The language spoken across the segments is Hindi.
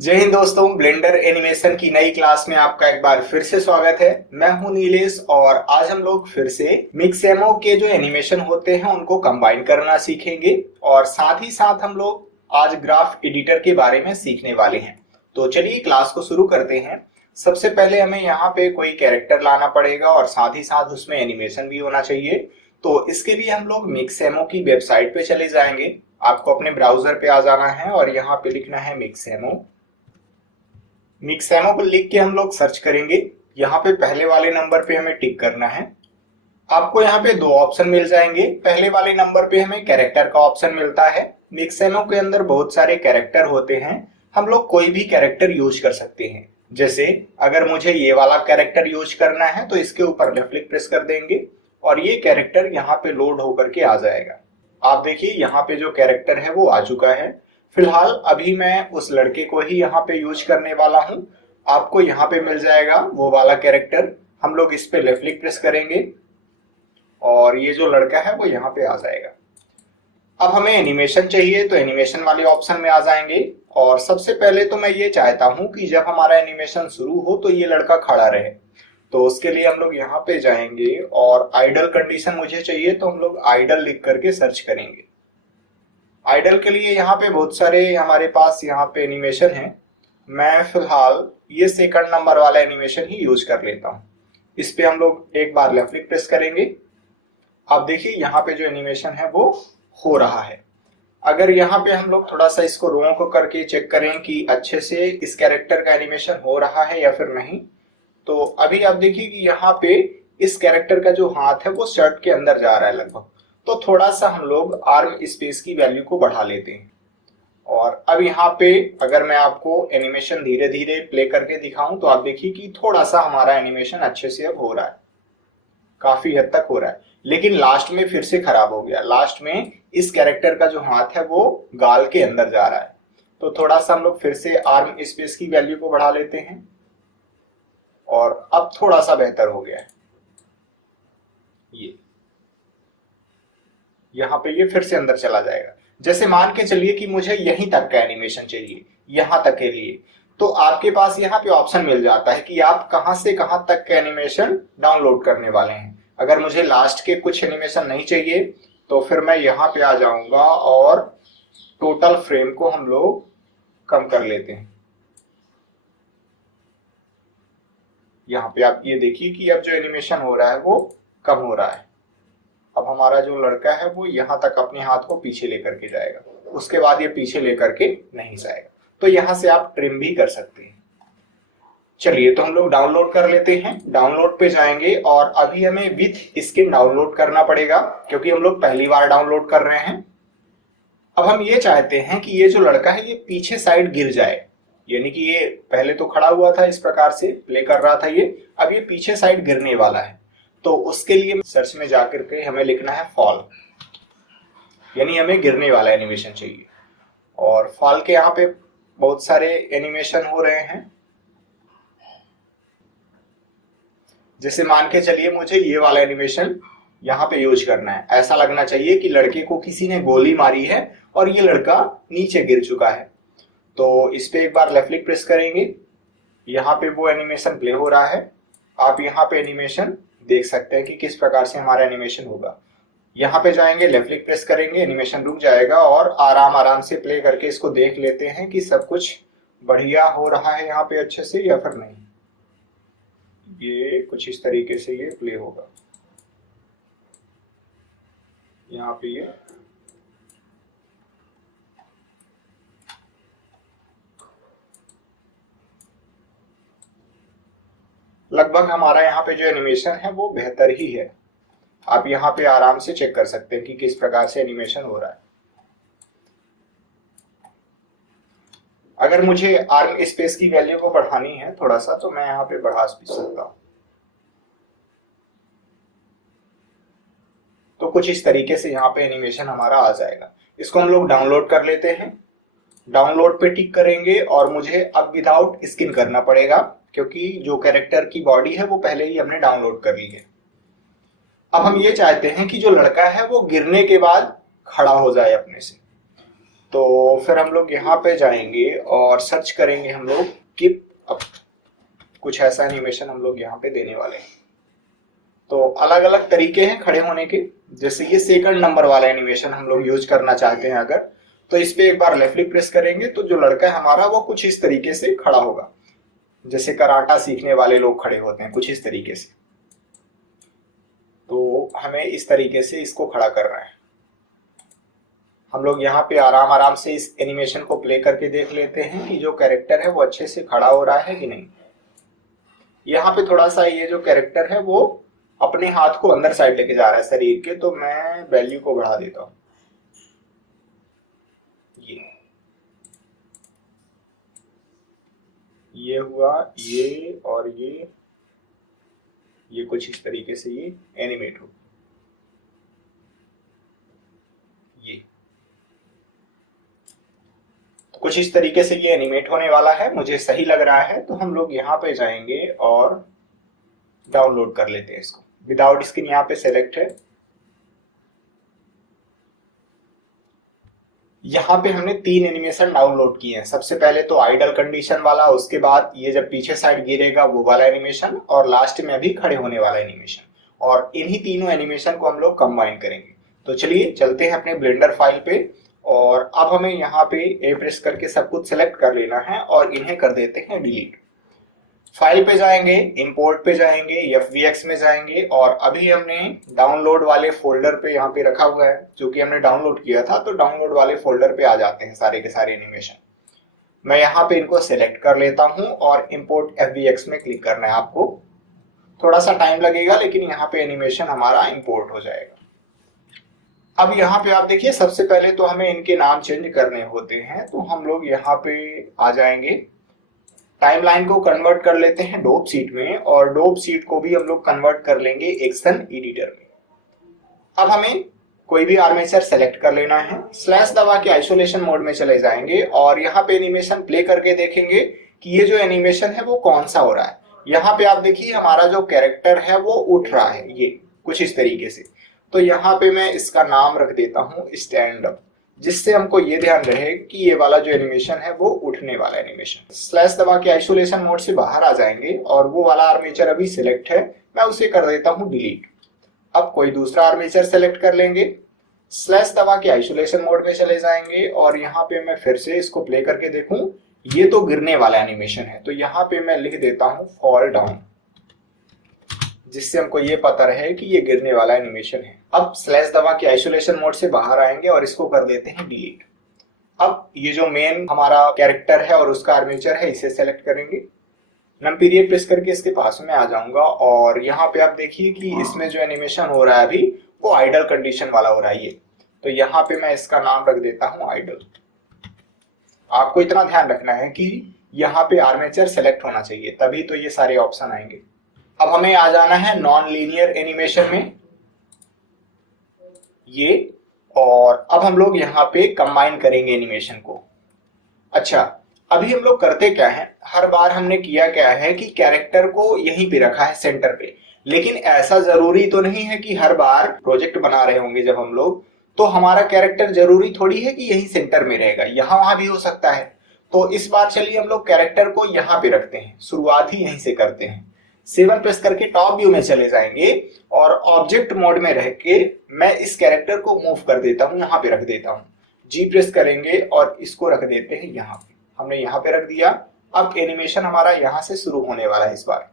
जय हिंद दोस्तों, ब्लेंडर एनिमेशन की नई क्लास में आपका एक बार फिर से स्वागत है। मैं हूं नीलेश और आज हम लोग फिर से मिक्सेमो के जो एनिमेशन होते हैं उनको कंबाइन करना सीखेंगे और साथ ही साथ हम लोग आज ग्राफ एडिटर के बारे में सीखने वाले हैं। तो चलिए क्लास को शुरू करते हैं। सबसे पहले हमें यहाँ पे कोई कैरेक्टर लाना पड़ेगा और साथ ही साथ उसमें एनिमेशन भी होना चाहिए। तो इसके लिए हम लोग मिक्सेमो की वेबसाइट पे चले जाएंगे। आपको अपने ब्राउजर पे आ जाना है और यहाँ पे लिखना है मिक्सेमो। मिक्सेमो को लिख के हम लोग सर्च करेंगे। यहाँ पे पहले वाले नंबर पे हमें टिक करना है। आपको यहाँ पे दो ऑप्शन मिल जाएंगे। पहले वाले नंबर पे हमें कैरेक्टर का ऑप्शन मिलता है। मिक्सेमो के अंदर बहुत सारे कैरेक्टर होते हैं, हम लोग कोई भी कैरेक्टर यूज कर सकते हैं। जैसे अगर मुझे ये वाला कैरेक्टर यूज करना है तो इसके ऊपर लेफ्ट क्लिक प्रेस कर देंगे और ये कैरेक्टर यहाँ पे लोड होकर के आ जाएगा। आप देखिए यहाँ पे जो कैरेक्टर है वो आ चुका है। फिलहाल अभी मैं उस लड़के को ही यहाँ पे यूज करने वाला हूँ। आपको यहाँ पे मिल जाएगा वो वाला कैरेक्टर। हम लोग इस पे लेफ्ट क्लिक प्रेस करेंगे और ये जो लड़का है वो यहाँ पे आ जाएगा। अब हमें एनिमेशन चाहिए तो एनिमेशन वाले ऑप्शन में आ जाएंगे और सबसे पहले तो मैं ये चाहता हूँ कि जब हमारा एनिमेशन शुरू हो तो ये लड़का खड़ा रहे। तो उसके लिए हम लोग यहाँ पे जाएंगे और आइडल कंडीशन मुझे चाहिए, तो हम लोग आइडल लिख करके सर्च करेंगे। आइडल के लिए यहाँ पे बहुत सारे हमारे पास यहाँ पे एनिमेशन है। मैं फिलहाल ये सेकंड नंबर वाला एनिमेशन ही यूज कर लेता हूँ। इस पे हम लोग एक बार लेफ्ट क्लिक प्रेस करेंगे। आप देखिए यहाँ पे जो एनिमेशन है वो हो रहा है। अगर यहाँ पे हम लोग थोड़ा सा इसको रो को करके चेक करें कि अच्छे से इस कैरेक्टर का एनिमेशन हो रहा है या फिर नहीं, तो अभी आप देखिए कि यहाँ पे इस कैरेक्टर का जो हाथ है वो शर्ट के अंदर जा रहा है लगभग। तो थोड़ा सा हम लोग आर्म स्पेस की वैल्यू को बढ़ा लेते हैं और अब यहाँ पे अगर मैं आपको एनिमेशन धीरे धीरे प्ले करके दिखाऊं तो आप देखिए कि थोड़ा सा हमारा एनिमेशन अच्छे से अब हो रहा है, काफी हद तक हो रहा है। लेकिन लास्ट में फिर से खराब हो गया। लास्ट में इस कैरेक्टर का जो हाथ है वो गाल के अंदर जा रहा है। तो थोड़ा सा हम लोग फिर से आर्म स्पेस की वैल्यू को बढ़ा लेते हैं और अब थोड़ा सा बेहतर हो गया है। ये यहाँ पे ये फिर से अंदर चला जाएगा। जैसे मान के चलिए कि मुझे यहीं तक का एनिमेशन चाहिए, यहाँ तक के लिए, तो आपके पास यहाँ पे ऑप्शन मिल जाता है कि आप कहां से कहां तक का एनिमेशन डाउनलोड करने वाले हैं। अगर मुझे लास्ट के कुछ एनिमेशन नहीं चाहिए तो फिर मैं यहाँ पे आ जाऊंगा और टोटल फ्रेम को हम लोग कम कर लेते हैं। यहाँ पे आप ये देखिए कि अब जो एनिमेशन हो रहा है वो कम हो रहा है। अब हमारा जो लड़का है वो यहाँ तक अपने हाथ को पीछे लेकर के जाएगा, उसके बाद ये पीछे लेकर के नहीं जाएगा। तो यहाँ से आप ट्रिम भी कर सकते हैं। चलिए तो हम लोग डाउनलोड कर लेते हैं। डाउनलोड पे जाएंगे और अभी हमें विथ स्किन डाउनलोड करना पड़ेगा क्योंकि हम लोग पहली बार डाउनलोड कर रहे हैं। अब हम ये चाहते हैं कि ये जो लड़का है ये पीछे साइड गिर जाए, यानी कि ये पहले तो खड़ा हुआ था, इस प्रकार से प्ले कर रहा था ये, अब ये पीछे साइड गिरने वाला है। तो उसके लिए सर्च में जाकर के हमें लिखना है फॉल, यानी हमें गिरने वाला एनिमेशन चाहिए। और फॉल के यहाँ पे बहुत सारे एनिमेशन हो रहे हैं। जैसे मान के चलिए मुझे ये वाला एनिमेशन यहाँ पे यूज करना है। ऐसा लगना चाहिए कि लड़के को किसी ने गोली मारी है और ये लड़का नीचे गिर चुका है। तो इस पे एक बार लेफ्ट क्लिक प्रेस करेंगे। यहाँ पे वो एनिमेशन प्ले हो रहा है। आप यहाँ पे एनिमेशन देख सकते हैं कि किस प्रकार से हमारा एनिमेशन होगा। यहाँ पे जाएंगे, लेफ्ट क्लिक प्रेस करेंगे, एनिमेशन रुक जाएगा और आराम आराम से प्ले करके इसको देख लेते हैं कि सब कुछ बढ़िया हो रहा है यहाँ पे अच्छे से या फिर नहीं। ये कुछ इस तरीके से ये प्ले होगा। यहाँ पे ये लगभग हमारा यहाँ पे जो एनिमेशन है वो बेहतर ही है। आप यहाँ पे आराम से चेक कर सकते हैं कि किस प्रकार से एनिमेशन हो रहा है। अगर मुझे आर्म स्पेस की वैल्यू को बढ़ानी है थोड़ा सा तो मैं यहाँ पे बढ़ा भी सकता हूँ। तो कुछ इस तरीके से यहाँ पे एनिमेशन हमारा आ जाएगा। इसको हम लोग डाउनलोड कर लेते हैं। डाउनलोड पे टिक करेंगे और मुझे अब विदाउट स्किन करना पड़ेगा क्योंकि जो कैरेक्टर की बॉडी है वो पहले ही हमने डाउनलोड कर ली है। अब हम ये चाहते हैं कि जो लड़का है वो गिरने के बाद खड़ा हो जाए अपने से। तो फिर हम लोग यहाँ पे जाएंगे और सर्च करेंगे हम लोग कि अब कुछ ऐसा एनिमेशन हम लोग यहाँ पे देने वाले हैं। तो अलग अलग तरीके हैं खड़े होने के। जैसे ये सेकंड नंबर वाला एनिमेशन हम लोग यूज करना चाहते हैं अगर, तो इस पे एक बार लेफ्ट क्लिक प्रेस करेंगे तो जो लड़का है हमारा वो कुछ इस तरीके से खड़ा होगा, जैसे कराटा सीखने वाले लोग खड़े होते हैं कुछ इस तरीके से। तो हमें इस तरीके से इसको खड़ा करना है। हम लोग यहाँ पे आराम आराम से इस एनिमेशन को प्ले करके देख लेते हैं कि जो कैरेक्टर है वो अच्छे से खड़ा हो रहा है कि नहीं। यहाँ पे थोड़ा सा ये जो कैरेक्टर है वो अपने हाथ को अंदर साइड लेके जा रहा है शरीर के, तो मैं वैल्यू को बढ़ा देता हूं। ये हुआ, ये और ये कुछ इस तरीके से ये एनिमेट हो। ये तो कुछ इस तरीके से ये एनिमेट होने वाला है, मुझे सही लग रहा है। तो हम लोग यहाँ पे जाएंगे और डाउनलोड कर लेते हैं इसको। विदाउट स्क्रीन यहाँ पे सेलेक्ट है। यहाँ पे हमने 3 एनिमेशन डाउनलोड किए हैं। सबसे पहले तो आइडल कंडीशन वाला, उसके बाद ये जब पीछे साइड गिरेगा वो वाला एनिमेशन, और लास्ट में अभी खड़े होने वाला एनिमेशन। और इन्हीं तीनों एनिमेशन को हम लोग कंबाइन करेंगे। तो चलिए चलते हैं अपने ब्लेंडर फाइल पे, और अब हमें यहाँ पे ए प्रेस करके सब कुछ सेलेक्ट कर लेना है और इन्हें कर देते हैं डिलीट। फाइल पे जाएंगे, इंपोर्ट पे जाएंगे, FBX में जाएंगे, और अभी हमने डाउनलोड वाले फोल्डर पे यहाँ पे रखा हुआ है, जो कि हमने डाउनलोड किया था। तो डाउनलोड वाले फोल्डर पे आ जाते हैं सारे के सारे एनिमेशन। मैं यहाँ पे इनको सेलेक्ट कर लेता हूँ और इंपोर्ट FBX में क्लिक करना है आपको। थोड़ा सा टाइम लगेगा लेकिन यहाँ पे एनिमेशन हमारा इंपोर्ट हो जाएगा। अब यहाँ पे आप देखिए, सबसे पहले तो हमें इनके नाम चेंज करने होते हैं। तो हम लोग यहाँ पे आ जाएंगे, टाइमलाइन को कन्वर्ट कर लेते हैं डोप सीट में, और डोप सीट को भी हम लोग कन्वर्ट कर लेंगे एक्शन एडिटर में। अब हमें कोई भी आर्मेचर सेलेक्ट कर लेना है, स्लैश दबा के आइसोलेशन मोड में चले जाएंगे और यहाँ पे एनिमेशन प्ले करके देखेंगे कि ये जो एनिमेशन है वो कौन सा हो रहा है। यहाँ पे आप देखिए हमारा जो कैरेक्टर है वो उठ रहा है, ये कुछ इस तरीके से। तो यहाँ पे मैं इसका नाम रख देता हूँ स्टैंड अप, जिससे हमको ये ध्यान रहे कि ये वाला जो एनिमेशन है वो उठने वाला एनिमेशन। स्लैश दबा के आइसोलेशन मोड से बाहर आ जाएंगे और वो वाला आर्मेचर अभी सिलेक्ट है, मैं उसे कर देता हूँ डिलीट। अब कोई दूसरा आर्मेचर सेलेक्ट कर लेंगे, स्लैश दबा के आइसोलेशन मोड में चले जाएंगे और यहाँ पे मैं फिर से इसको प्ले करके देखूं, ये तो गिरने वाला एनिमेशन है। तो यहाँ पे मैं लिख देता हूँ फॉल डाउन, जिससे हमको ये पता रहे कि ये गिरने वाला एनिमेशन है। अब स्लैश दबा के आइसोलेशन मोड से बाहर आएंगे और इसको कर देते हैं डिलीट। अब ये जो मेन हमारा कैरेक्टर है और उसका आर्मेचर है, इसे सेलेक्ट करेंगे, नम पीरियड प्रेस करके इसके पास में आ जाऊंगा और यहाँ पे आप देखिए कि इसमें जो एनिमेशन हो रहा है अभी वो आइडल कंडीशन वाला हो रहा है ये। तो यहाँ पे मैं इसका नाम रख देता हूँ आइडल। आपको इतना ध्यान रखना है कि यहाँ पे आर्मेचर सेलेक्ट होना चाहिए, तभी तो ये सारे ऑप्शन आएंगे। अब हमें आ जाना है नॉन लीनियर एनिमेशन में ये, और अब हम लोग यहाँ पे कंबाइन करेंगे एनिमेशन को। अच्छा, अभी हम लोग करते क्या है, हर बार हमने किया क्या है कि कैरेक्टर को यहीं पे रखा है सेंटर पे, लेकिन ऐसा जरूरी तो नहीं है कि हर बार प्रोजेक्ट बना रहे होंगे जब हम लोग तो हमारा कैरेक्टर जरूरी थोड़ी है कि यही सेंटर में रहेगा, यहाँ वहां भी हो सकता है। तो इस बार चलिए हम लोग कैरेक्टर को यहाँ पे रखते हैं, शुरुआत ही यहीं से करते हैं। 7 प्रेस करके टॉप व्यू में चले जाएंगे और ऑब्जेक्ट मोड में रह के मैं इस कैरेक्टर को मूव कर देता हूँ, यहाँ पे रख देता हूँ। G प्रेस करेंगे और इसको रख देते हैं यहाँ पे, हमने यहाँ पे रख दिया। अब एनिमेशन हमारा यहाँ से शुरू होने वाला है इस बार।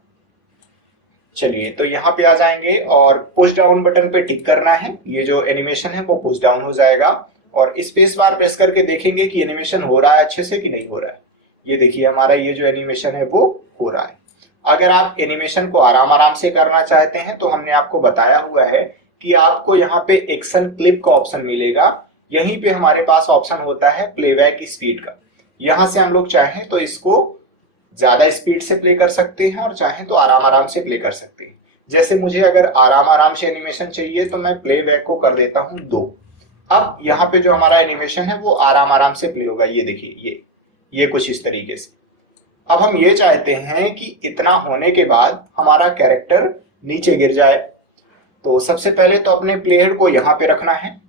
चलिए तो यहाँ पे आ जाएंगे और पुश डाउन बटन पे टिक करना है, ये जो एनिमेशन है वो पुश डाउन हो जाएगा। और स्पेस बार प्रेस करके देखेंगे कि एनिमेशन हो रहा है अच्छे से कि नहीं हो रहा है। ये देखिए हमारा ये जो एनिमेशन है वो हो रहा है। अगर आप एनिमेशन को आराम आराम से करना चाहते हैं तो हमने आपको बताया हुआ है कि आपको यहाँ पे एक्शन क्लिप का ऑप्शन मिलेगा। यहीं पे हमारे पास ऑप्शन होता है प्लेबैक स्पीड का, यहाँ से हम लोग चाहें तो इसको ज्यादा स्पीड से प्ले कर सकते हैं और चाहें तो आराम आराम से प्ले कर सकते हैं। जैसे मुझे अगर आराम आराम से एनिमेशन चाहिए तो मैं प्लेबैक को कर देता हूं 2। अब यहाँ पे जो हमारा एनिमेशन है वो आराम आराम से प्ले होगा, ये देखिए ये कुछ इस तरीके से। अब हम ये चाहते हैं कि इतना होने के बाद हमारा कैरेक्टर नीचे गिर जाए। तो सबसे पहले तो अपने प्लेयर को यहाँ पे रखना है,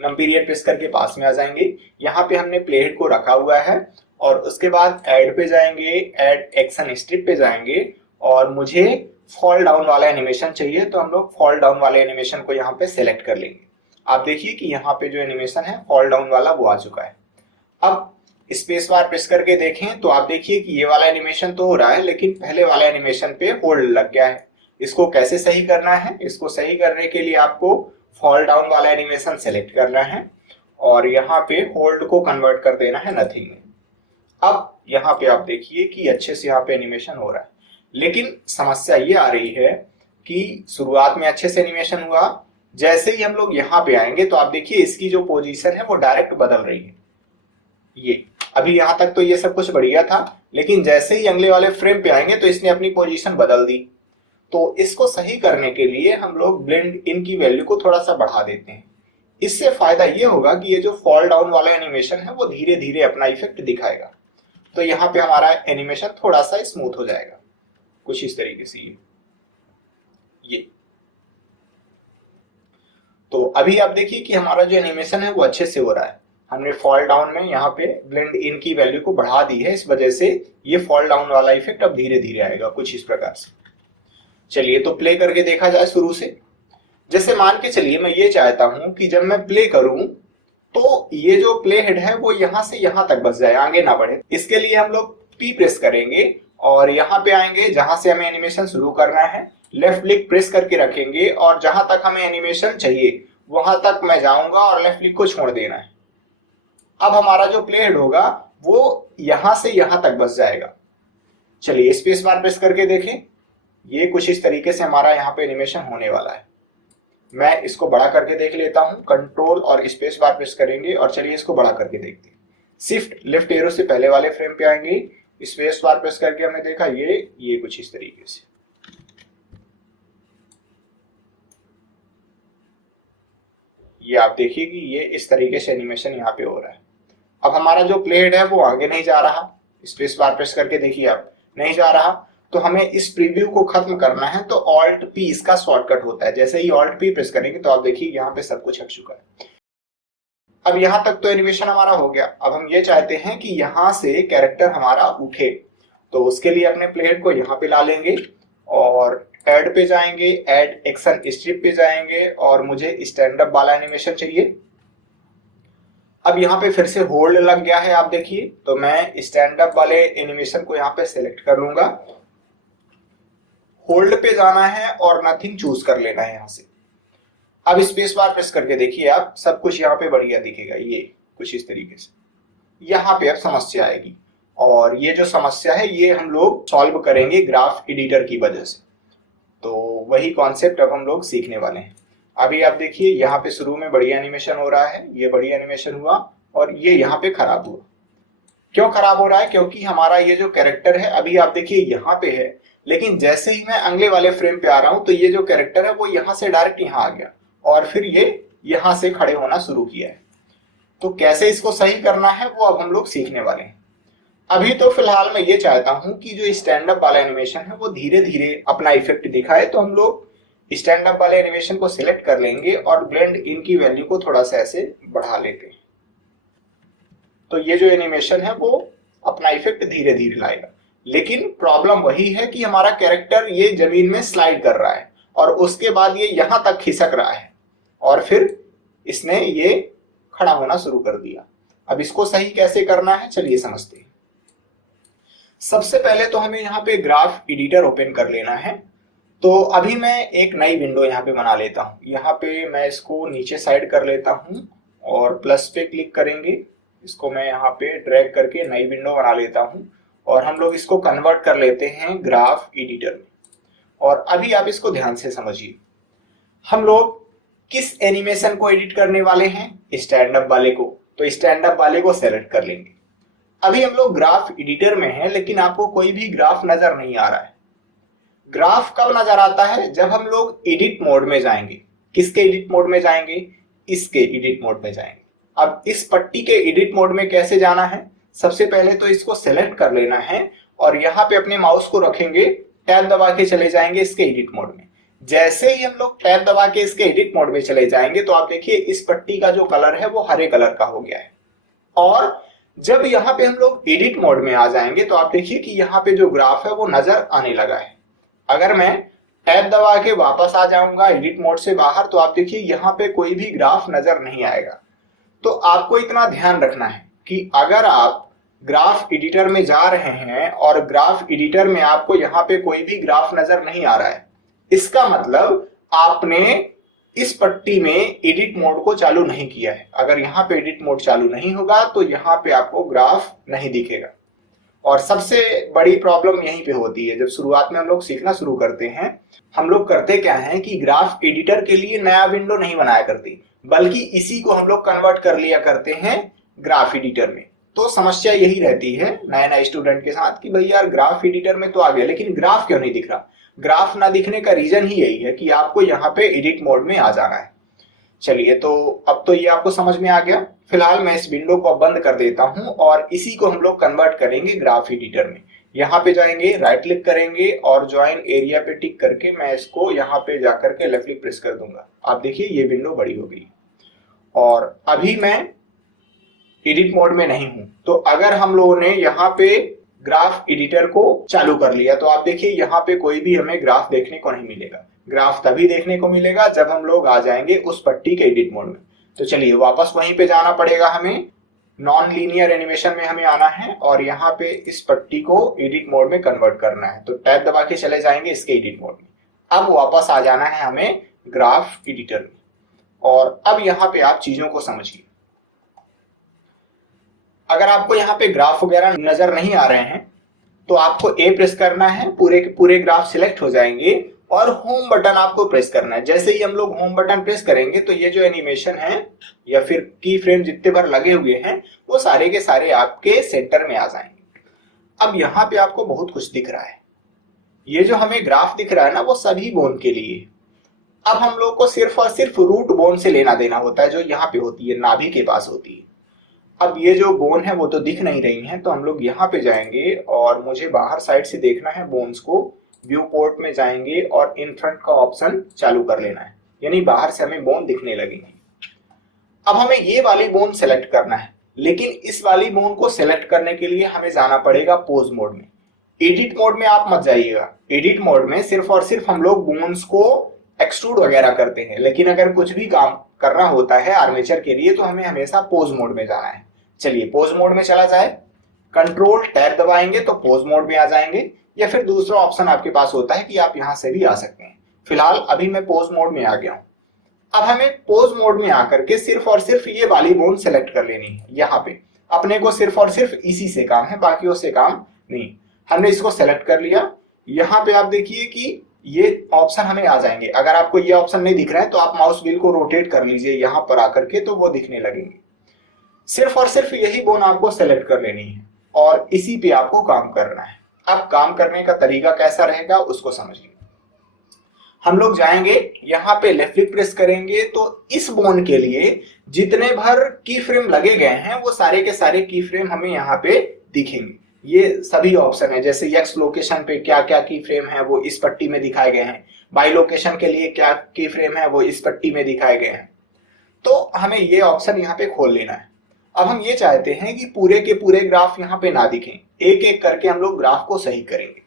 नम पीरियड प्रेस करके पास में आ जाएंगे। यहाँ पे हमने प्लेहेड को रखा हुआ है और उसके बाद ऐड पे जाएंगे, ऐड एक्शन स्ट्रिप पे जाएंगे और मुझे फॉल डाउन वाला एनिमेशन चाहिए, तो हम लोग फॉल डाउन वाले एनिमेशन को यहाँ पे सेलेक्ट कर लेंगे। आप देखिए कि यहाँ पे जो एनिमेशन है फॉल डाउन वाला वो आ चुका है। अब स्पेस बार प्रेस करके देखें तो आप देखिए कि ये वाला एनिमेशन तो हो रहा है, लेकिन पहले वाला एनिमेशन पे होल्ड लग गया है। इसको कैसे सही करना है? इसको सही करने के लिए आपको फॉल डाउन वाला एनिमेशन सेलेक्ट करना है और यहाँ पे होल्ड को कन्वर्ट कर देना है नथिंग में। अब यहाँ पे आप देखिए कि अच्छे से यहाँ पे एनिमेशन हो रहा है, लेकिन समस्या ये आ रही है कि शुरुआत में अच्छे से एनिमेशन हुआ, जैसे ही हम लोग यहाँ पे आएंगे तो आप देखिए इसकी जो पोजीशन है वो डायरेक्ट बदल रही है। ये अभी यहाँ तक तो ये सब कुछ बढ़िया था, लेकिन जैसे ही अगले वाले फ्रेम पे आएंगे तो इसने अपनी पोजीशन बदल दी। तो इसको सही करने के लिए हम लोग ब्लेंड इन की वैल्यू को थोड़ा सा बढ़ा देते हैं। इससे फायदा ये होगा कि ये जो फॉल डाउन वाला एनिमेशन है वो धीरे धीरे अपना इफेक्ट दिखाएगा। तो यहाँ पे हमारा एनिमेशन थोड़ा सा स्मूथ हो जाएगा, कुछ इस तरीके से। ये तो अभी आप देखिए कि हमारा जो एनिमेशन है वो अच्छे से हो रहा है। हमने फॉल डाउन में यहाँ पे ब्लेंड इन की वैल्यू को बढ़ा दी है, इस वजह से ये फॉल डाउन वाला इफेक्ट अब धीरे धीरे आएगा, कुछ इस प्रकार से। चलिए तो प्ले करके देखा जाए शुरू से। जैसे मान के चलिए मैं ये चाहता हूं कि जब मैं प्ले करूं तो ये जो प्ले हेड है वो यहां से यहां तक बस जाए, आगे ना बढ़े। इसके लिए हम लोग पी प्रेस करेंगे और यहाँ पे आएंगे, जहां से हमें एनिमेशन शुरू करना है लेफ्ट क्लिक प्रेस करके रखेंगे और जहां तक हमें एनिमेशन चाहिए वहां तक मैं जाऊंगा और लेफ्ट क्लिक को छोड़ देना है। अब हमारा जो प्ले हेड होगा वो यहां से यहां तक बस जाएगा। चलिए स्पेस बार प्रेस करके देखें, ये कुछ इस तरीके से हमारा यहाँ पे एनिमेशन होने वाला है। मैं इसको बड़ा करके देख लेता हूँ, कंट्रोल और स्पेस बार प्रेस करेंगे और चलिए इसको बड़ा करके देखते हैं। शिफ्ट लेफ्ट एरो से पहले वाले फ्रेम पे आएंगे, स्पेस बार प्रेस करके हमने देखा ये कुछ इस तरीके से। ये आप देखिए कि ये इस तरीके से एनिमेशन यहाँ पे हो रहा है। अब हमारा जो प्ले हेड है वो आगे नहीं जा रहा, स्पेस बार प्रेस करके देखिए आप, नहीं जा रहा। तो हमें इस प्रीव्यू को खत्म करना है, तो ऑल्ट पी इसका शॉर्टकट होता है। जैसे ही ऑल्ट पी प्रेस करेंगे तो आप देखिए यहाँ पे सब कुछ हट चुका है। अब यहाँ तक तो एनिमेशन हमारा हो गया। अब हम ये चाहते हैं कि यहाँ से कैरेक्टर हमारा उठे, तो उसके लिए अपने प्ले हेड को यहाँ पे ला लेंगे और ऐड पे जाएंगे, ऐड एक्शन स्ट्रिप पे जाएंगे और मुझे स्टैंड अप वाला एनिमेशन चाहिए। अब यहाँ पे फिर से होल्ड लग गया है, आप देखिए, तो मैं स्टैंड अप वाले एनिमेशन को यहाँ पे सिलेक्ट कर लूंगा। होल्ड पे जाना है और नथिंग चूज कर लेना है यहाँ से। अब स्पेस बार प्रेस करके देखिए आप, सब कुछ यहाँ पे बढ़िया दिखेगा, ये कुछ इस तरीके से। यहाँ पे अब समस्या आएगी और ये जो समस्या है ये हम लोग सॉल्व करेंगे ग्राफ एडिटर की वजह से। तो वही कॉन्सेप्ट अब हम लोग सीखने वाले हैं। अभी आप देखिए यहाँ पे शुरू में बढ़िया एनिमेशन हो रहा है, ये बढ़िया एनिमेशन हुआ और ये यहाँ पे खराब हुआ। क्यों खराब हो रहा है? क्योंकि हमारा ये जो कैरेक्टर है अभी आप देखिए यहाँ पे है, लेकिन जैसे ही मैं अगले वाले फ्रेम पे आ रहा हूं तो ये जो कैरेक्टर है वो यहाँ से डायरेक्ट यहाँ आ गया और फिर ये यहाँ से खड़े होना शुरू किया है। तो कैसे इसको सही करना है वो अब हम लोग सीखने वाले हैं। अभी तो फिलहाल मैं ये चाहता हूं कि जो स्टैंड अप वाला एनिमेशन है वो धीरे धीरे अपना इफेक्ट दिखाए, तो हम लोग स्टैंड अप वाले एनिमेशन को सिलेक्ट कर लेंगे और ब्लेंड इन की वैल्यू को थोड़ा सा ऐसे बढ़ा लेते हैं। तो ये जो एनिमेशन है वो अपना इफेक्ट धीरे धीरे लाएगा, लेकिन प्रॉब्लम वही है कि हमारा कैरेक्टर ये जमीन में स्लाइड कर रहा है और उसके बाद ये यहां तक खिसक रहा है और फिर इसने ये खड़ा होना शुरू कर दिया। अब इसको सही कैसे करना है चलिए समझते हैं। सबसे पहले तो हमें यहाँ पे ग्राफ एडिटर ओपन कर लेना है। तो अभी मैं एक नई विंडो यहाँ पे बना लेता हूँ। यहाँ पे मैं इसको नीचे साइड कर लेता हूँ और प्लस पे क्लिक करेंगे, इसको मैं यहाँ पे ड्रैग करके नई विंडो बना लेता हूँ और हम लोग इसको कन्वर्ट कर लेते हैं ग्राफ एडिटर में। और अभी आप इसको ध्यान से समझिए, हम लोग किस एनिमेशन को एडिट करने वाले हैं? स्टैंड अप वाले को। तो स्टैंड अप वाले को सेलेक्ट कर लेंगे। अभी हम लोग ग्राफ एडिटर में हैं, लेकिन आपको कोई भी ग्राफ नजर नहीं आ रहा है। ग्राफ कब नजर आता है? जब हम लोग एडिट मोड में जाएंगे। किसके एडिट मोड में जाएंगे? इसके एडिट मोड में जाएंगे। अब इस पट्टी के एडिट मोड में कैसे जाना है? सबसे पहले तो इसको सेलेक्ट कर लेना है और यहाँ पे अपने माउस को रखेंगे, टैब दबा के चले जाएंगे इसके एडिट मोड में। जैसे ही हम लोग टैब दबा के इसके एडिट मोड में चले जाएंगे तो आप देखिए इस पट्टी का जो कलर है वो हरे कलर का हो गया है। और जब यहाँ पे हम लोग एडिट मोड में आ जाएंगे तो आप देखिए कि यहाँ पे जो ग्राफ है वो नजर आने लगा है। अगर मैं टैब दबा के वापस आ जाऊंगा एडिट मोड से बाहर तो आप देखिए यहाँ पे कोई भी ग्राफ नजर नहीं आएगा। तो आपको इतना ध्यान रखना है कि अगर आप ग्राफ एडिटर में जा रहे हैं और ग्राफ एडिटर में आपको यहाँ पे कोई भी ग्राफ नजर नहीं आ रहा है, इसका मतलब आपने इस पट्टी में एडिट मोड को चालू नहीं किया है। अगर यहाँ पे एडिट मोड चालू नहीं होगा तो यहाँ पे आपको ग्राफ नहीं दिखेगा। और सबसे बड़ी प्रॉब्लम यहीं पे होती है, जब शुरुआत में हम लोग सीखना शुरू करते हैं, हम लोग करते क्या है कि ग्राफ एडिटर के लिए नया विंडो नहीं बनाया करते, बल्कि इसी को हम लोग कन्वर्ट कर लिया करते हैं ग्राफ एडिटर में। तो समस्या यही रहती है नए नए स्टूडेंट के साथ कि भाई यार ग्राफ एडिटर में तो आ गया लेकिन ग्राफ क्यों नहीं दिख रहा। ग्राफ ना दिखने का रीजन ही यही है कि आपको यहाँ पे एडिट मोड में आ जाना है। चलिए, तो अब तो ये आपको समझ में आ गया। फिलहाल मैं इस विंडो को बंद कर देता हूं और इसी को हम लोग कन्वर्ट करेंगे ग्राफ एडिटर में। यहाँ पे जाएंगे, राइट क्लिक करेंगे और ज्वाइन एरिया पे टिक करके मैं इसको यहाँ पे जाकर के लेफ्ट क्लिक प्रेस कर दूंगा। आप देखिए ये विंडो बड़ी हो गई और अभी मैं एडिट मोड में नहीं हूं। तो अगर हम लोगों ने यहाँ पे ग्राफ एडिटर को चालू कर लिया तो आप देखिए यहाँ पे कोई भी हमें ग्राफ देखने को नहीं मिलेगा। ग्राफ तभी देखने को मिलेगा जब हम लोग आ जाएंगे उस पट्टी के एडिट मोड में। तो चलिए वापस वहीं पे जाना पड़ेगा, हमें नॉन लीनियर एनिमेशन में हमें आना है और यहाँ पे इस पट्टी को एडिट मोड में कन्वर्ट करना है। तो टैब दबा के चले जाएंगे इसके एडिट मोड में। अब वापस आ जाना है हमें ग्राफ एडिटर में और अब यहाँ पे आप चीजों को समझिए। अगर आपको यहाँ पे ग्राफ वगैरह नजर नहीं आ रहे हैं तो आपको ए प्रेस करना है, पूरे के पूरे ग्राफ सिलेक्ट हो जाएंगे और होम बटन आपको प्रेस करना है। जैसे ही हम लोग होम बटन प्रेस करेंगे तो ये जो एनिमेशन है या फिर की फ्रेम जितने बार लगे हुए हैं वो सारे के सारे आपके सेंटर में आ जाएंगे। अब यहाँ पे आपको बहुत कुछ दिख रहा है। ये जो हमें ग्राफ दिख रहा है ना वो सभी बोन के लिए। अब हम लोग को सिर्फ और सिर्फ रूट बोन से लेना देना होता है जो यहाँ पे होती है, नाभि के पास होती है। अब ये जो बोन है वो तो दिख नहीं रही है, तो हम लोग यहाँ पे जाएंगे और मुझे बाहर साइड से देखना है बोन्स को। व्यू पोर्ट में जाएंगे और इन फ्रंट का ऑप्शन चालू कर लेना है, यानी बाहर से हमें बोन दिखने लगेंगे। अब हमें ये वाली बोन सेलेक्ट करना है, लेकिन इस वाली बोन को सेलेक्ट करने के लिए हमें जाना पड़ेगा पोज मोड में। एडिट मोड में आप मत जाइएगा। एडिट मोड में सिर्फ और सिर्फ हम लोग बोन्स को एक्सट्रूड वगैरह करते हैं, लेकिन अगर कुछ भी काम करना होता है आर्मेचर के लिए तो हमें हमेशा पोज मोड में जाना है। चलिए पोज मोड में चला जाए, कंट्रोल टैब दबाएंगे तो पोज मोड में आ जाएंगे, या फिर दूसरा ऑप्शन आपके पास होता है कि आप यहां से भी आ सकते हैं। फिलहाल अभी मैं पोज मोड में आ गया हूं। अब हमें पोज मोड में आकर के सिर्फ और सिर्फ ये वाली बोन सेलेक्ट कर लेनी है। यहाँ पे अपने को सिर्फ और सिर्फ इसी से काम है, बाकियों से काम नहीं। हमने इसको सेलेक्ट कर लिया। यहाँ पे आप देखिए कि ये ऑप्शन हमें आ जाएंगे। अगर आपको ये ऑप्शन नहीं दिख रहा है तो आप माउस व्हील को रोटेट कर लीजिए यहाँ पर आकर के, तो वो दिखने लगेंगे। सिर्फ और सिर्फ यही बोन आपको सेलेक्ट कर लेनी है और इसी पे आपको काम करना है। अब काम करने का तरीका कैसा रहेगा उसको समझिए। हम लोग जाएंगे यहाँ पे लेफ्ट क्लिक प्रेस करेंगे तो इस बोन के लिए जितने भर की फ्रेम लगे गए हैं वो सारे के सारे की फ्रेम हमें यहाँ पे दिखेंगे। ये सभी ऑप्शन है, जैसे एक्स लोकेशन पे क्या क्या की फ्रेम है वो इस पट्टी में दिखाए गए हैं, वाई लोकेशन के लिए क्या की फ्रेम है वो इस पट्टी में दिखाए गए हैं। तो हमें ये ऑप्शन यहाँ पे खोल लेना है। अब हम ये चाहते हैं कि पूरे के पूरे ग्राफ यहाँ पे ना दिखें, एक एक करके हम लोग ग्राफ को सही करेंगे।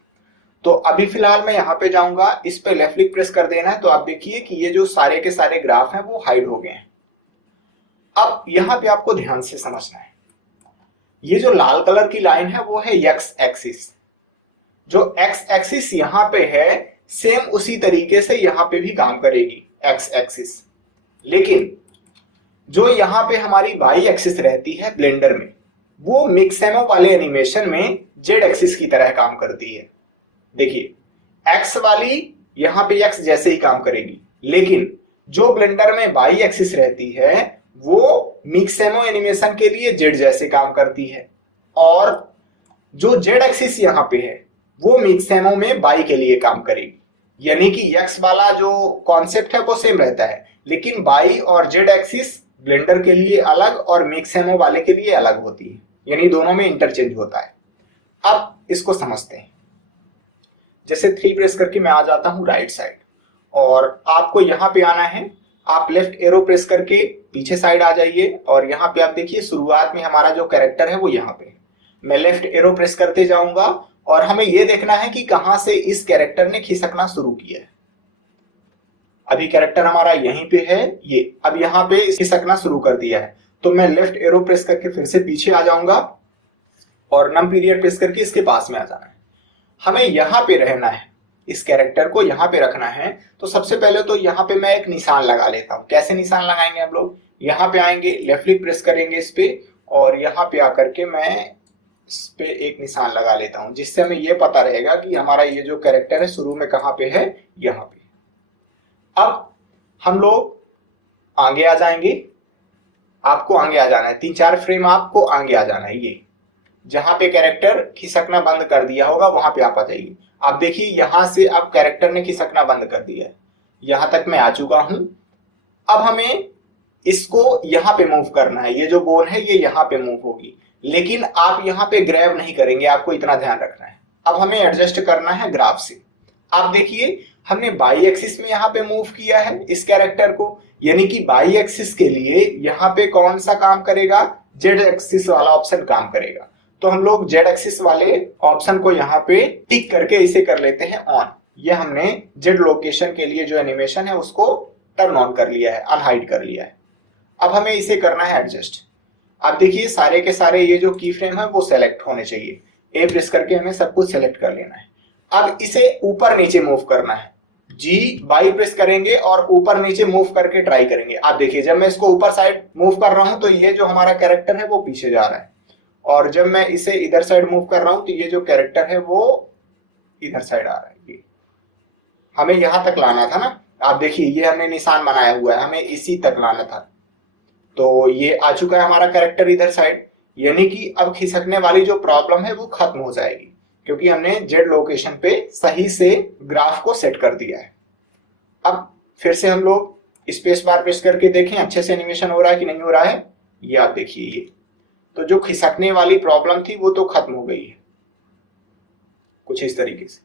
तो अभी फिलहाल मैं यहाँ पे जाऊंगा, इस पे लेफ्ट क्लिक प्रेस कर देना है तो आप देखिए कि ये जो सारे के सारे ग्राफ हैं वो हाइड हो गए हैं। अब यहाँ पे आपको ध्यान से समझना है, ये जो लाल कलर की लाइन है वो है एक्स एक्सिस। जो एक्स एक्सिस यहाँ पे है सेम उसी तरीके से यहाँ पे भी काम करेगी एक्स एक्सिस, लेकिन जो यहाँ पे हमारी वाई एक्सिस रहती है ब्लेंडर में वो मिक्सेमो वाले एनिमेशन में जेड एक्सिस की तरह काम करती है। देखिए एक्स वाली यहाँ पे एक्स जैसे ही काम करेगी, लेकिन जो ब्लेंडर में वाई एक्सिस रहती है वो मिक्सेमो एनिमेशन के लिए जेड जैसे काम करती है, और जो जेड एक्सिस यहाँ पे है वो मिक्सेमो में वाई के लिए काम करेगी। यानी कि एक्स वाला जो कॉन्सेप्ट है वो सेम रहता है, लेकिन वाई और जेड एक्सिस ब्लेंडर के लिए अलग और मिक्सेमो वाले के लिए अलग होती है, यानी दोनों में इंटरचेंज होता है। अब इसको समझते हैं। जैसे 3 प्रेस करके मैं आ जाता हूं राइट साइड और आपको यहाँ पे आना है। आप लेफ्ट एरो प्रेस करके पीछे साइड आ जाइए और यहाँ पे आप देखिए शुरुआत में हमारा जो कैरेक्टर है वो यहाँ पे। मैं लेफ्ट एरो प्रेस करते जाऊंगा और हमें ये देखना है कि कहां से इस कैरेक्टर ने खिसकना शुरू किया है। अभी कैरेक्टर हमारा यहीं पे है, ये अब यहाँ पे खिसकना शुरू कर दिया है। तो मैं लेफ्ट एरो प्रेस करके फिर से पीछे आ जाऊंगा और नम पीरियड प्रेस करके इसके पास में आ जाना है। हमें यहाँ पे रहना है, इस कैरेक्टर को यहाँ पे रखना है। तो सबसे पहले तो यहाँ पे मैं एक निशान लगा लेता हूँ। कैसे निशान लगाएंगे हम लोग? यहाँ पे आएंगे, लेफ्ट क्लिक प्रेस करेंगे इस पे और यहाँ पे आकर के मैं इस पे एक निशान लगा लेता हूँ, जिससे हमें ये पता रहेगा कि हमारा ये जो कैरेक्टर है शुरू में कहाँ पे है, यहाँ पे। अब हम लोग आगे आ जाएंगे। आपको आगे आ जाना है, 3-4 फ्रेम आपको आगे आ जाना है। ये जहां पे कैरेक्टर खिसकना बंद कर दिया होगा वहां पे आप आ जाइए। आप देखिए यहां से अब कैरेक्टर ने खिसकना बंद कर दिया है। यहां तक मैं आ चुका हूं। अब हमें इसको यहां पे मूव करना है। ये जो बोन है ये यहां पे मूव होगी, लेकिन आप यहां पे ग्रैब नहीं करेंगे, आपको इतना ध्यान रखना है। अब हमें एडजस्ट करना है ग्राफ से। आप देखिए हमने बाई एक्सिस में यहाँ पे मूव किया है इस कैरेक्टर को, यानी कि बाई एक्सिस के लिए यहाँ पे कौन सा काम करेगा? जेड एक्सिस वाला ऑप्शन काम करेगा। तो हम लोग जेड एक्सिस वाले ऑप्शन को यहाँ पे टिक करके इसे कर लेते हैं ऑन। ये हमने जेड लोकेशन के लिए जो एनिमेशन है उसको टर्न ऑन कर लिया है, अनहाइड कर लिया है। अब हमें इसे करना है एडजस्ट। आप देखिए सारे के सारे ये जो की फ्रेम है वो सेलेक्ट होने चाहिए। ए प्रेस करके हमें सब कुछ सेलेक्ट कर लेना है। अब इसे ऊपर नीचे मूव करना है। जी बाई प्रेस करेंगे और ऊपर नीचे मूव करके ट्राई करेंगे। आप देखिए जब मैं इसको ऊपर साइड मूव कर रहा हूं तो ये जो हमारा कैरेक्टर है वो पीछे जा रहा है, और जब मैं इसे इधर साइड मूव कर रहा हूं तो ये जो कैरेक्टर है वो इधर साइड आ रहा है। ये हमें यहां तक लाना था ना। आप देखिए ये हमने निशान बनाया हुआ है, हमें इसी तक लाना था। तो ये आ चुका है हमारा कैरेक्टर इधर साइड, यानी कि अब खिसकने वाली जो प्रॉब्लम है वो खत्म हो जाएगी, क्योंकि हमने जेड लोकेशन पे सही से ग्राफ को सेट कर दिया है। अब फिर से हम लोग स्पेस बार प्रेस करके देखें अच्छे से एनिमेशन हो रहा है कि नहीं हो रहा है। ये आप देखिए, ये तो जो खिसकने वाली प्रॉब्लम थी वो तो खत्म हो गई है कुछ इस तरीके से।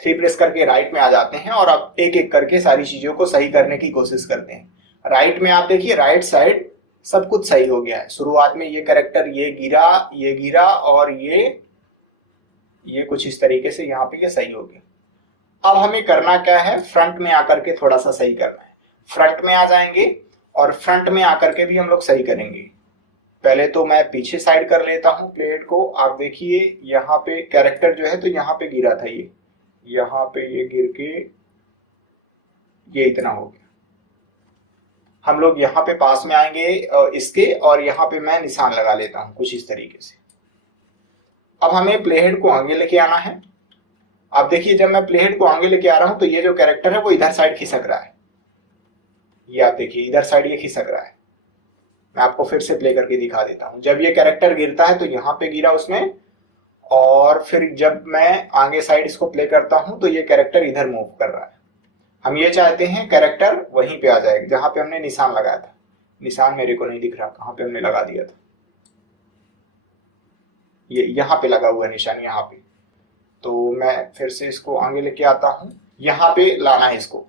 3 प्रेस करके राइट में आ जाते हैं और अब एक एक करके सारी चीजों को सही करने की कोशिश करते हैं। राइट में आप देखिए राइट साइड सब कुछ सही हो गया है। शुरुआत में ये कैरेक्टर ये गिरा और ये कुछ इस तरीके से यहाँ पे ये सही हो गया। अब हमें करना क्या है? फ्रंट में आकर के थोड़ा सा सही करना है। फ्रंट में आ जाएंगे और फ्रंट में आकर के भी हम लोग सही करेंगे। पहले तो मैं पीछे साइड कर लेता हूं प्लेट को। आप देखिए यहाँ पे कैरेक्टर जो है तो यहाँ पे गिरा था, ये यहाँ पे ये गिर के ये इतना हो गया। हम लोग यहाँ पे पास में आएंगे इसके, और यहाँ पे मैं निशान लगा लेता हूं कुछ इस तरीके से। अब हमें प्लेहेड को आगे लेके आना है। आप देखिए जब मैं प्लेहेड को आगे लेके आ रहा हूं तो ये जो कैरेक्टर है वो इधर साइड खिसक रहा है। ये आप देखिए इधर साइड ये खिसक रहा है। मैं आपको फिर से प्ले करके दिखा देता हूं। जब ये कैरेक्टर गिरता है तो यहाँ पे गिरा उसने, और फिर जब मैं आगे साइड इसको प्ले करता हूं तो ये कैरेक्टर इधर मूव कर रहा है। हम ये चाहते हैं कैरेक्टर वहीं पे आ जाए जहां पे हमने निशान लगाया था। निशान मेरे को नहीं दिख रहा कहां पे हमने लगा दिया था। ये यहाँ पे लगा हुआ है निशान, यहाँ पे। तो मैं फिर से इसको आगे लेके आता हूँ, यहाँ पे लाना है इसको।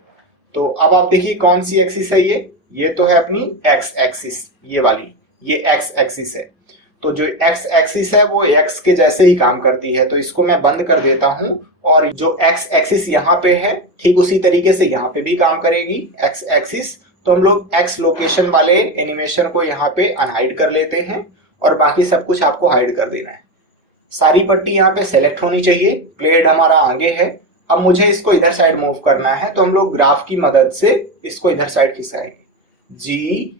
तो अब आप देखिए कौन सी एक्सिस है ये तो है अपनी एक्स एक्सिस, ये वाली ये एक्स एक्सिस है। तो जो एक्स एक्सिस है वो एक्स के जैसे ही काम करती है, तो इसको मैं बंद कर देता हूं। और जो एक्स एक्सिस यहाँ पे है ठीक उसी तरीके से यहाँ पे भी काम करेगी एक्स एक्सिस। तो हम लोग एक्स लोकेशन वाले एनिमेशन को यहाँ पे अनहाइड कर लेते हैं और बाकी सब कुछ आपको हाइड कर देना है। सारी पट्टी यहाँ पे सेलेक्ट होनी चाहिए। प्लेड हमारा आगे है। अब मुझे इसको इधर साइड मूव करना है, तो हम लोग ग्राफ की मदद से इसको इधर साइड खिसकाएंगे। जी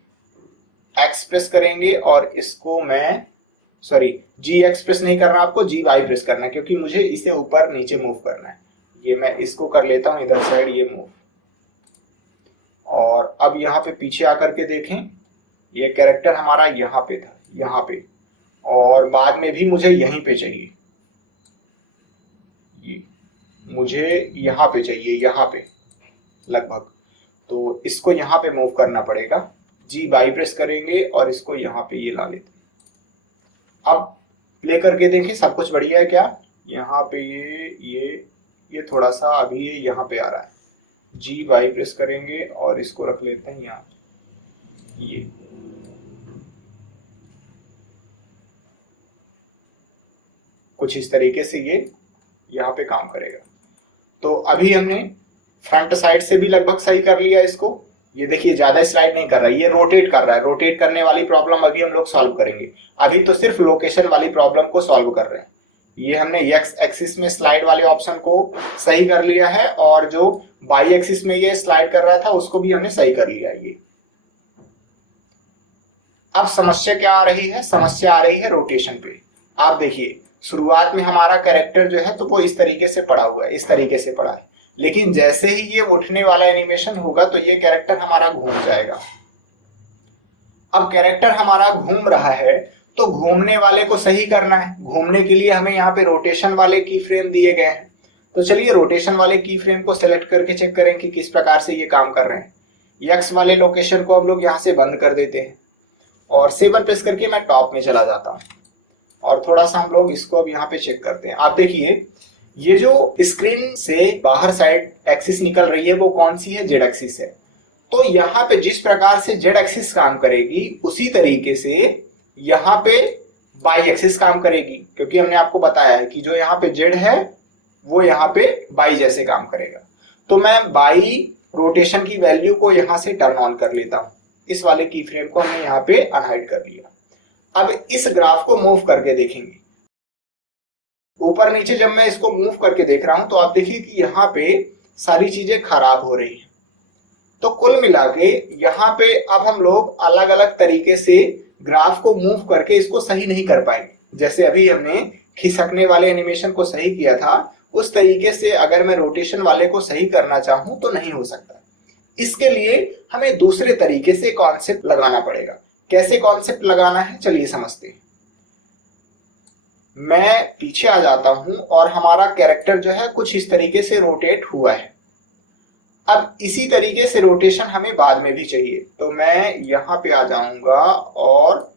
एक्स प्रेस करेंगे और इसको मैं जी एक्स प्रेस नहीं करना, आपको जी वाई प्रेस करना है, क्योंकि मुझे इसे ऊपर नीचे मूव करना है। ये मैं इसको कर लेता हूं इधर साइड ये मूव। और अब यहाँ पे पीछे आकर के देखें, ये कैरेक्टर हमारा यहाँ पे था, यहाँ पे, और बाद में भी मुझे यहीं पे चाहिए। ये मुझे यहाँ पे चाहिए, यहाँ पे लगभग। तो इसको यहाँ पे मूव करना पड़ेगा। जी बाई प्रेस करेंगे और इसको यहाँ पे ये ला लेते हैं। अब प्ले करके देखें सब कुछ बढ़िया है क्या? यहाँ पे ये थोड़ा सा अभी ये यहाँ पे आ रहा है। जी वाई प्रेस करेंगे और इसको रख लेते हैं यहाँ, ये कुछ इस तरीके से ये यहाँ पे काम करेगा। तो अभी हमने फ्रंट साइड से भी लगभग सही कर लिया इसको। ये देखिए ज्यादा स्लाइड नहीं कर रहा है, ये रोटेट कर रहा है। रोटेट करने वाली प्रॉब्लम अभी हम लोग सॉल्व करेंगे, अभी तो सिर्फ लोकेशन वाली प्रॉब्लम को सॉल्व कर रहे हैं। ये हमने एक्स एक्सिस में स्लाइड वाले ऑप्शन को सही कर लिया है और जो वाई एक्सिस में ये स्लाइड कर रहा था उसको भी हमने सही कर लिया है। ये अब समस्या क्या आ रही है? समस्या आ रही है रोटेशन पे। आप देखिए शुरुआत में हमारा कैरेक्टर जो है तो वो इस तरीके से पड़ा हुआ है, इस तरीके से पड़ा है, लेकिन जैसे ही ये उठने वाला एनिमेशन होगा तो ये कैरेक्टर हमारा घूम जाएगा। अब कैरेक्टर हमारा घूम रहा है तो घूमने वाले को सही करना है। घूमने के लिए हमें यहाँ पे रोटेशन वाले की फ्रेम दिए गए हैं। तो चलिए रोटेशन वाले की फ्रेम को सेलेक्ट करके चेक करें कि किस प्रकार से ये काम कर रहे हैं। एक्स वाले लोकेशन को हम लोग यहाँ से बंद कर देते हैं और 7 प्रेस करके मैं टॉप में चला जाता हूँ और थोड़ा सा हम लोग इसको अब यहाँ पे चेक करते हैं। आप देखिए ये जो स्क्रीन से बाहर साइड एक्सिस निकल रही है वो कौन सी है? जेड एक्सिस है। तो यहाँ पे जिस प्रकार से जेड एक्सिस काम करेगी उसी तरीके से यहाँ पे बाई एक्सिस काम करेगी, क्योंकि हमने आपको बताया है कि जो यहाँ पे जेड है वो यहाँ पे बाई जैसे काम करेगा। तो मैं बाई रोटेशन की वैल्यू को यहाँ से टर्न ऑन कर लेता हूँ। इस वाले की फ्रेम को हमने यहाँ पे अनहाइड कर लिया। अब इस ग्राफ को मूव करके देखेंगे। ऊपर नीचे जब मैं इसको मूव करके देख रहा हूं तो आप देखिए कि यहाँ पे सारी चीजें खराब हो रही हैं। तो कुल मिला के यहाँ पे अब हम लोग अलग अलग तरीके से ग्राफ को मूव करके इसको सही नहीं कर पाएंगे। जैसे अभी हमने खिसकने वाले एनिमेशन को सही किया था उस तरीके से अगर मैं रोटेशन वाले को सही करना चाहूं तो नहीं हो सकता। इसके लिए हमें दूसरे तरीके से कॉन्सेप्ट लगाना पड़ेगा। कैसे कॉन्सेप्ट लगाना है चलिए समझते हैं। मैं पीछे आ जाता हूं और हमारा कैरेक्टर जो है कुछ इस तरीके से रोटेट हुआ है। अब इसी तरीके से रोटेशन हमें बाद में भी चाहिए, तो मैं यहाँ पे आ जाऊंगा और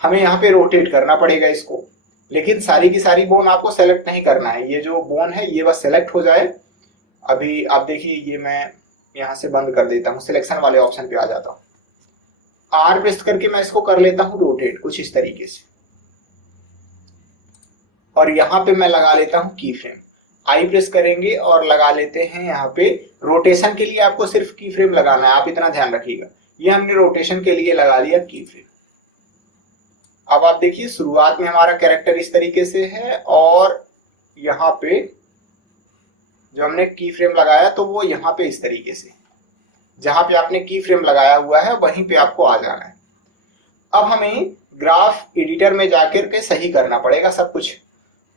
हमें यहाँ पे रोटेट करना पड़ेगा इसको। लेकिन सारी की सारी बोन आपको सेलेक्ट नहीं करना है, ये जो बोन है ये बस सेलेक्ट हो जाए। अभी आप देखिए ये मैं यहाँ से बंद कर देता हूँ, सिलेक्शन वाले ऑप्शन पे आ जाता हूँ। आर प्रेस करके मैं इसको कर लेता हूँ रोटेट कुछ इस तरीके से और यहाँ पे मैं लगा लेता हूँ की फ्रेम। आई प्रेस करेंगे और लगा लेते हैं यहाँ पे। रोटेशन के लिए आपको सिर्फ की फ्रेम लगाना है, आप इतना ध्यान रखिएगा। ये हमने रोटेशन के लिए लगा लिया की फ्रेम। अब आप देखिए शुरुआत में हमारा कैरेक्टर इस तरीके से है और यहाँ पे जो हमने की फ्रेम लगाया तो वो यहाँ पे इस तरीके से, जहां पे आपने की फ्रेम लगाया हुआ है वहीं पे आपको आ जाना है। अब हमें ग्राफ एडिटर में जाकर के सही करना पड़ेगा सब कुछ।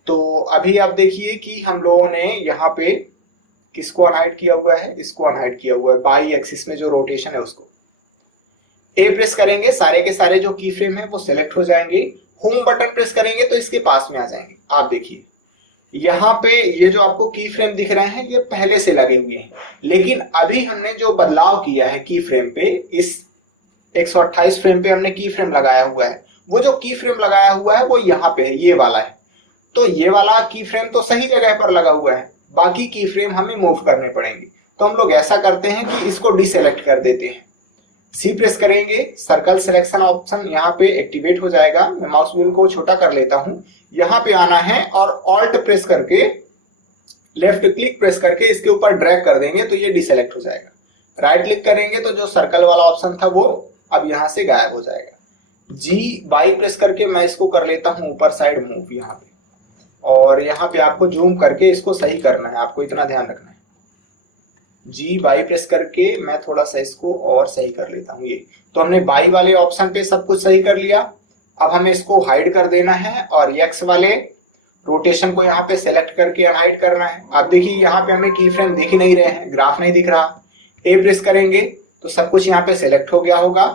तो अभी आप देखिए कि हम लोगों ने यहाँ पे किसको अनहाइड किया हुआ है? इसको अनहाइड किया हुआ है, बाई एक्सिस में जो रोटेशन है उसको। ए प्रेस करेंगे, सारे के सारे जो की फ्रेम है वो सिलेक्ट हो जाएंगे। होम बटन प्रेस करेंगे तो इसके पास में आ जाएंगे। आप देखिए यहाँ पे ये जो आपको की फ्रेम दिख रहे हैं ये पहले से लगे हुए हैं, लेकिन अभी हमने जो बदलाव किया है की फ्रेम पे, इस 128 फ्रेम पे हमने की फ्रेम लगाया हुआ है। वो जो की फ्रेम लगाया हुआ है वो यहाँ पे है, ये वाला है। तो ये वाला की फ्रेम तो सही जगह पर लगा हुआ है, बाकी की फ्रेम हमें मूव करने पड़ेंगे। तो हम लोग ऐसा करते हैं कि इसको डिसेलेक्ट कर देते हैं। सी प्रेस करेंगे, सर्कल सिलेक्शन ऑप्शन यहाँ पे एक्टिवेट हो जाएगा। मैं माउस व्हील को छोटा कर लेता हूँ, यहाँ पे आना है और ऑल्ट प्रेस करके लेफ्ट क्लिक प्रेस करके इसके ऊपर ड्रैग कर देंगे तो ये डिसेलेक्ट हो जाएगा। राइट क्लिक करेंगे तो जो सर्कल वाला ऑप्शन था वो अब यहाँ से गायब हो जाएगा। जी बाई प्रेस करके मैं इसको कर लेता हूँ ऊपर साइड मूव यहाँ पे, और यहाँ पे आपको जूम करके इसको सही करना है, आपको इतना ध्यान रखना है। जी बाई प्रेस करके मैं थोड़ा सा इसको और सही कर लेता हूँ। ये तो हमने बाई वाले ऑप्शन पे सब कुछ सही कर लिया। अब हमें इसको हाइड कर देना है और एक्स वाले रोटेशन को यहाँ पे सेलेक्ट करके अनहाइड करना है। आप देखिए यहाँ पे हमें की फ्रेम दिख ही नहीं रहे हैं, ग्राफ नहीं दिख रहा। ए प्रेस करेंगे तो सब कुछ यहाँ पे सेलेक्ट हो गया होगा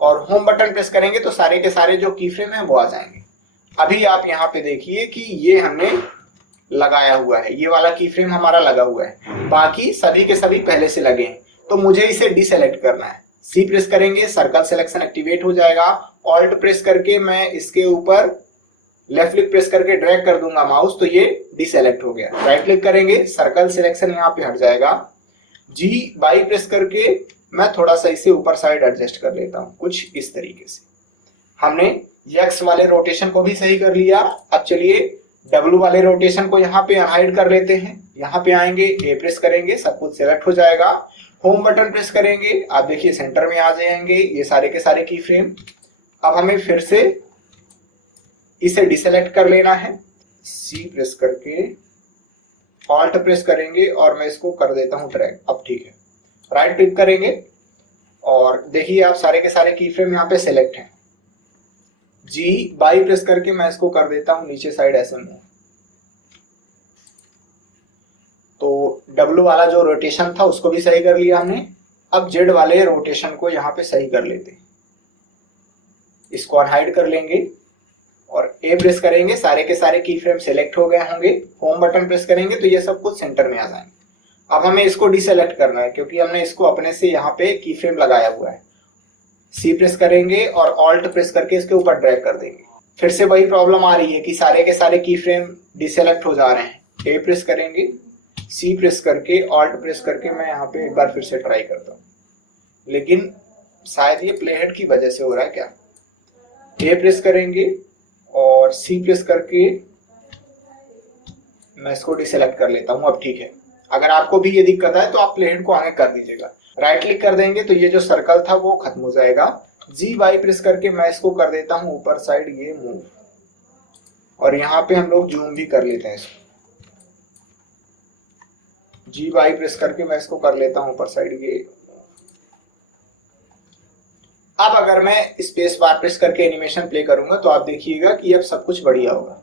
और होम बटन प्रेस करेंगे तो सारे के सारे जो की फ्रेम है वो आ जाएंगे। अभी आप यहाँ पे देखिए कि ये हमने लगाया हुआ है, ये वाला की फ्रेम हमारा लगा हुआ है, बाकी सभी के सभी पहले से लगे हैं। तो मुझे इसे डिसेलेक्ट करना है। सी प्रेस करेंगे, सर्कल सिलेक्शन एक्टिवेट हो जाएगा। ऑल्ट प्रेस करके मैं इसके ऊपर लेफ्ट क्लिक प्रेस करके ड्रैग कर दूंगा माउस तो ये डिसेलेक्ट हो गया। राइट क्लिक करेंगे, सर्कल सिलेक्शन यहाँ पे हट जाएगा। जी बाई प्रेस करके मैं थोड़ा सा इसे ऊपर साइड एडजस्ट कर लेता हूं, कुछ इस तरीके से। हमने एक्स वाले रोटेशन को भी सही कर लिया। अब चलिए डब्ल्यू वाले रोटेशन को यहाँ पे अनहाइड कर लेते हैं। यहाँ पे आएंगे, ए प्रेस करेंगे, सब कुछ सिलेक्ट हो जाएगा। होम बटन प्रेस करेंगे, आप देखिए सेंटर में आ जाएंगे ये सारे के सारे की फ्रेम। अब हमें फिर से इसे डिसेलेक्ट कर लेना है। सी प्रेस करके ऑल्ट प्रेस करेंगे और मैं इसको कर देता हूं ड्रैग। अब ठीक है, राइट क्लिक करेंगे और देखिए आप सारे के सारे की फ्रेम यहाँ पे सिलेक्ट हैं। जी बाई प्रेस करके मैं इसको कर देता हूं नीचे साइड ऐसे मूव। तो डब्ल्यू वाला जो रोटेशन था उसको भी सही कर लिया हमने। अब जेड वाले रोटेशन को यहाँ पे सही कर लेते हैं। इसको अनहाइड कर लेंगे और ए प्रेस करेंगे, सारे के सारे की फ्रेम सिलेक्ट हो गए होंगे। होम बटन प्रेस करेंगे तो ये सब कुछ सेंटर में आ जाएंगे। अब हमें इसको डिसेलेक्ट करना है क्योंकि हमने इसको अपने से यहाँ पे की फ्रेम लगाया हुआ है। सी प्रेस करेंगे और ऑल्ट प्रेस करके इसके ऊपर ड्रैग कर देंगे। फिर से वही प्रॉब्लम आ रही है कि सारे के सारे की फ्रेम डिसेलेक्ट हो जा रहे हैं। ए प्रेस करेंगे, सी प्रेस करके ऑल्ट प्रेस करके मैं यहाँ पे एक बार फिर से ट्राई करता हूँ, लेकिन शायद ये प्लेहेड की वजह से हो रहा है क्या। ए प्रेस करेंगे और सी प्रेस करके मैं इसको डिसेलेक्ट कर लेता हूँ। अब ठीक है, अगर आपको भी ये दिक्कत है तो आप प्लेहेड को आगे कर दीजिएगा। राइट क्लिक कर देंगे तो ये जो सर्कल था वो खत्म हो जाएगा। जी वाई प्रेस करके मैं इसको कर देता हूँ ऊपर साइड ये मूव, और यहाँ पे हम लोग जूम भी कर लेते हैं इसको। जी वाई प्रेस करके मैं इसको कर लेता हूँ ऊपर साइड ये। अब अगर मैं स्पेस बार प्रेस करके एनिमेशन प्ले करूंगा तो आप देखिएगा कि अब सब कुछ बढ़िया होगा,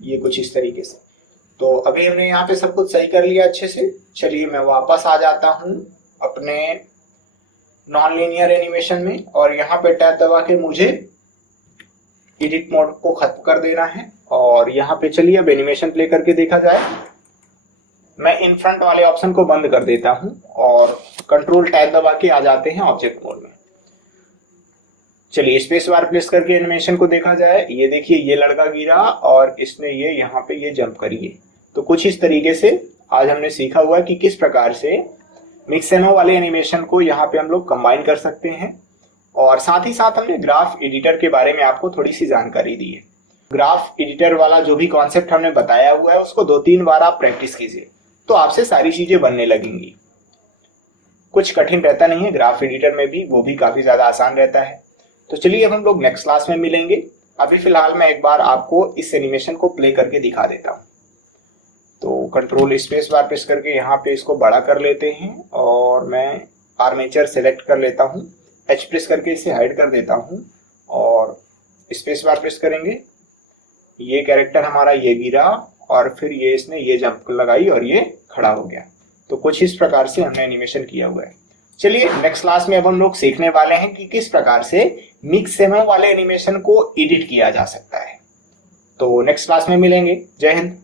ये कुछ इस तरीके से। तो अभी हमने यहाँ पे सब कुछ सही कर लिया अच्छे से। चलिए मैं वापस आ जाता हूँ अपने नॉन लीनियर एनिमेशन में और यहाँ पे टैब दबा के मुझे एडिट मोड को खत्म कर देना है। और यहाँ पे चलिए अब एनिमेशन प्ले करके देखा जाए। मैं इन फ्रंट वाले ऑप्शन को बंद कर देता हूँ और कंट्रोल टैब दबा के आ जाते हैं ऑब्जेक्ट मोड में। चलिए स्पेस बार प्रेस करके एनिमेशन को देखा जाए। ये देखिए ये लड़का गिरा और इसने ये यहाँ पे ये जंप करिए। तो कुछ इस तरीके से आज हमने सीखा हुआ कि किस प्रकार से मिक्सेनो वाले एनिमेशन को यहाँ पे हम लोग कंबाइन कर सकते हैं। और साथ ही साथ हमने ग्राफ एडिटर के बारे में आपको थोड़ी सी जानकारी दी है। ग्राफ एडिटर वाला जो भी कॉन्सेप्ट हमने बताया हुआ है उसको 2-3 बार आप प्रैक्टिस कीजिए तो आपसे सारी चीजें बनने लगेंगी। कुछ कठिन रहता नहीं है ग्राफ एडिटर में भी, वो भी काफी ज्यादा आसान रहता है। तो चलिए अब हम लोग नेक्स्ट क्लास में मिलेंगे। अभी फिलहाल मैं एक बार आपको इस एनिमेशन को प्ले करके दिखा देता हूँ। तो कंट्रोल स्पेस बार प्रेस करके यहाँ पे इसको बड़ा कर लेते हैं और मैं आर्मेचर सेलेक्ट कर लेता हूँ। एच प्रेस करके इसे हाइड कर देता हूँ और स्पेस बार प्रेस करेंगे। ये कैरेक्टर हमारा ये गिरा और फिर ये इसने ये जंप लगाई और ये खड़ा हो गया। तो कुछ इस प्रकार से हमने एनिमेशन किया हुआ है। चलिए नेक्स्ट क्लास में अब हम लोग सीखने वाले हैं कि किस प्रकार से मिक्सेनो वाले एनिमेशन को एडिट किया जा सकता है। तो नेक्स्ट क्लास में मिलेंगे। जय हिंद।